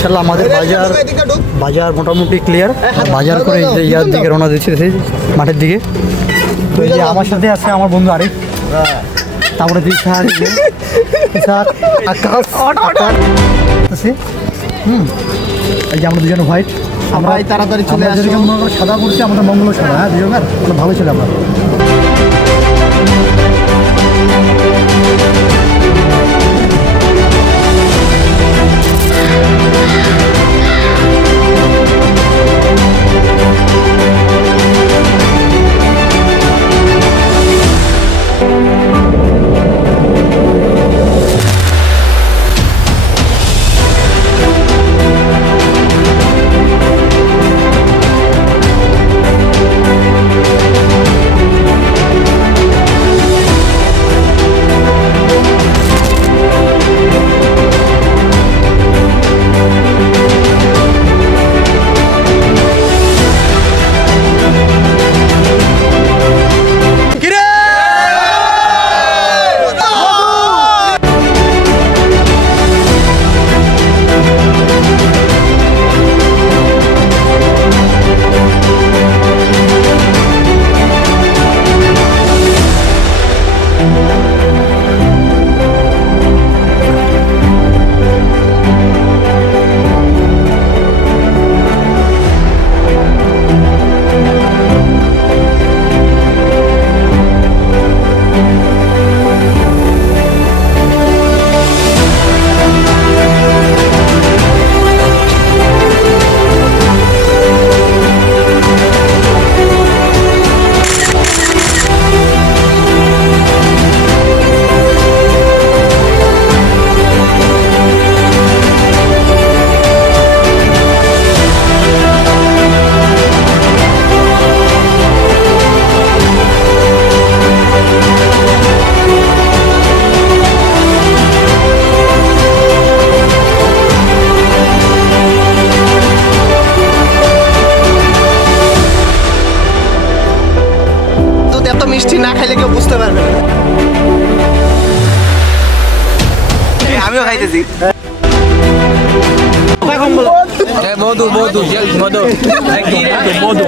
ইনশাল্লাহ আমাদের বাজার মোটামুটি ক্লিয়ার। বাজার করে এই যে ইয়ার দিকে রওনা দিচ্ছে মাঠের দিকে। তো এই যে আমার সাথে আছে আমার বন্ধু আরিফ, তারপরে এই যে আমরা দুজনে হোয়াইট, আমরা তাড়াতাড়ি চলে আসি। সাদা করছি আমাদের মঙ্গল সাদা, হ্যাঁ দুজনের ভালো ছিল আমরা। মিষ্টি না খাইলে কেউ বুঝতে পারবে না। আমিও খাইতেছি। মধু মধু মধু মধু